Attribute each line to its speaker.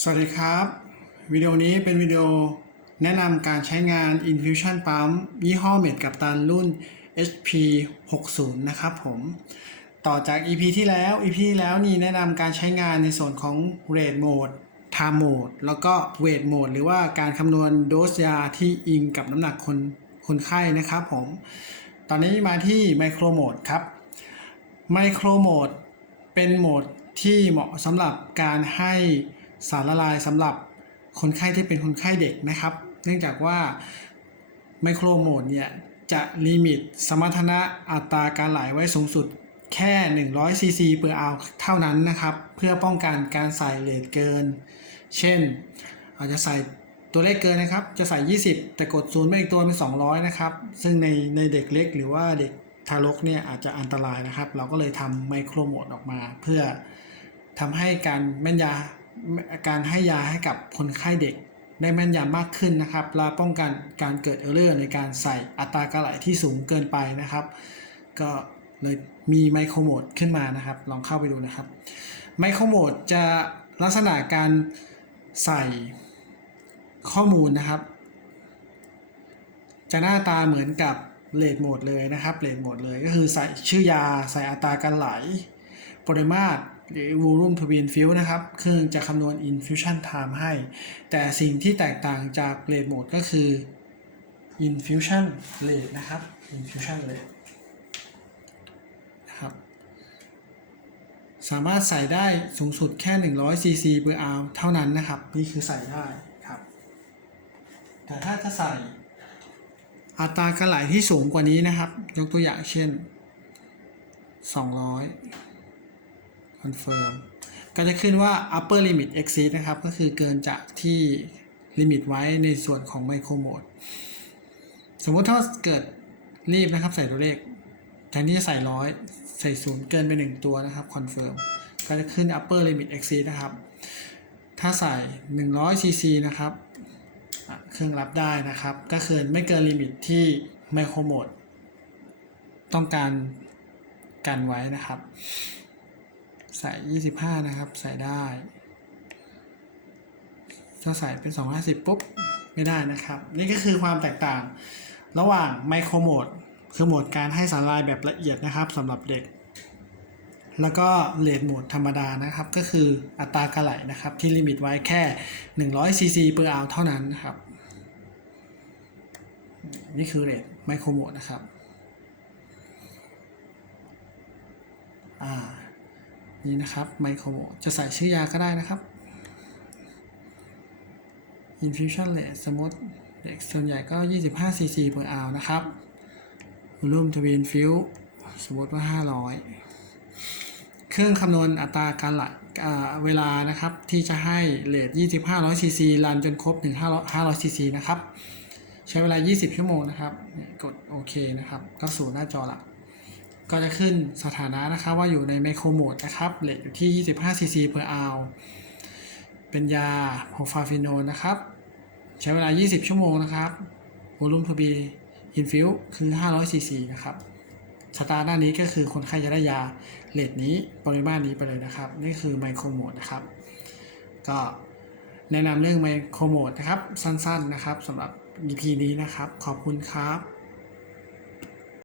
Speaker 1: สวัสดีครับ วิดีโอนี้เป็นวิดีโอแนะนำการใช้งาน Infusion Pump ยี่ห้อเมดกับตันรุ่น HP 60นะครับผม ต่อจาก EP ที่แล้ว EP ที่แล้วนี่แนะนำการใช้งานในส่วนของ Rate Mode Time Mode แล้วก็ Weight Mode หรือว่าการคำนวณโดสยาที่อิงกับน้ำหนักคนคนไข้นะครับผม ตอนนี้มาที่ Micro Mode ครับไมโครโหมดเป็นโหมดที่เหมาะสำหรับการให้ สารละลายสำหรับคนไข้ที่เป็นคนไข้เด็กนะครับ เนื่องจากว่าไมโครโหมดเนี่ยจะลิมิตสมรรถนะอัตราการไหลไว้สูงสุดแค่ 100ซีซีเปอร์อาวเท่านั้นนะครับ เพื่อป้องกันการใส่เลทเกิน เช่น อาจจะใส่ตัวเลขเกินนะครับ จะใส่ 20 แต่กดศูนย์ไปอีกตัวเป็น 200 นะครับ ซึ่งในในเด็กเล็กหรือว่าเด็กทารกเนี่ยอาจจะอันตรายนะครับ เราก็เลยทำไมโครโหมดออกมา เพื่อทำให้การแม่นยา การให้ยาให้กับคนไข้เด็กได้แม่นยำมากขึ้นนะครับและป้องกันการเกิดเออร์เลอร์ในการใส่อัตราการไหลที่สูงเกินไปนะครับ ก็เลยมีไมโครโหมดขึ้นมานะครับ ลองเข้าไปดูนะครับไมโครโหมดจะลักษณะการใส่ข้อมูลนะครับ จะหน้าตาเหมือนกับเลดโหมดเลยนะครับเลดโหมดเลยก็คือใส่ชื่อยา ใส่อัตราการไหลปริมาตร หรือ volume to be infused นะครับ เครื่องจะคำนวณ infusion time ให้ แต่สิ่งที่แตกต่างจากเลดโหมดก็คือ infusion rate นะครับ infusion rate นะครับ สามารถใส่ได้สูงสุดแค่ 100 cc per hour เท่านั้นนะครับ นี่คือใส่ได้ครับ แต่ถ้าจะใส่อัตราการไหลที่สูงกว่านี้นะครับ ยกตัวอย่างเช่น 200 confirm ก็จะขึ้นว่า upper limit exceed นะครับ ก็คือเกินจากที่ลิมิตไว้ในส่วนของ micro mode สมมุติถ้าเกิดรีบนะครับใส่ตัวเลขแทนที่จะใส่ร้อยใส่ศูนย์เกินไปหนึ่งตัวนะครับ confirm ก็จะขึ้น upper limit exceed นะครับ ถ้าใส่ 100 cc นะครับ เครื่องรับได้นะครับ ก็คือไม่เกินลิมิตที่ไมโครโหมดต้องการกันไว้นะครับ ใส่25นะครับ ใส่ได้ ถ้าใส่เป็น250ปุ๊บ ไม่ได้นะครับ นี่ก็คือความแตกต่าง ระหว่างไมโครโหมดคือโหมดการให้สารลายแบบละเอียดนะครับสำหรับเด็ก แล้วก็เลดโหมดธรรมดานะครับ ก็คืออัตราการไหลนะครับ ที่ลิมิตไว้แค่100ซีซีเปอร์อาวเท่านั้นนะครับ นี่คือเรทไมโครโหมดนะครับ อ่า นี่นะครับไมโครโหมดจะใส่ชื่อยาก็ได้นะครับ infusion rate สมมติเด็กส่วนใหญ่ก็ 25 cc per hour นะครับ volume to be infused สมมติว่า 500 เครื่องคำนวณอัตราการไหลเวลานะครับ ที่จะให้เรท2500 cc รันจนครบถึง500 cc นะครับ ใช้เวลา 20 ชั่วโมงนะครับ กดโอเคนะครับ ก็สู่หน้าจอลัก ก็จะขึ้นสถานะนะครับว่าอยู่ในไมโครโหมดนะครับเรทอยู่ที่ 25 cc per hour เป็นยาโพฟาฟิโนนะครับ ใช้เวลา 20 ชั่วโมงนะครับ volume to be infused คือ 500 cc นะครับสตาร์หน้านี้ก็คือคนไข้จะได้ยาเลทนี้ปริมาตรนี้ไปเลยนะครับ นี่คือไมโครโหมดนะครับ ก็แนะนำเรื่องไมโครโหมดนะครับ สั้นๆนะครับสำหรับ EP นี้นะครับ ขอบคุณครับ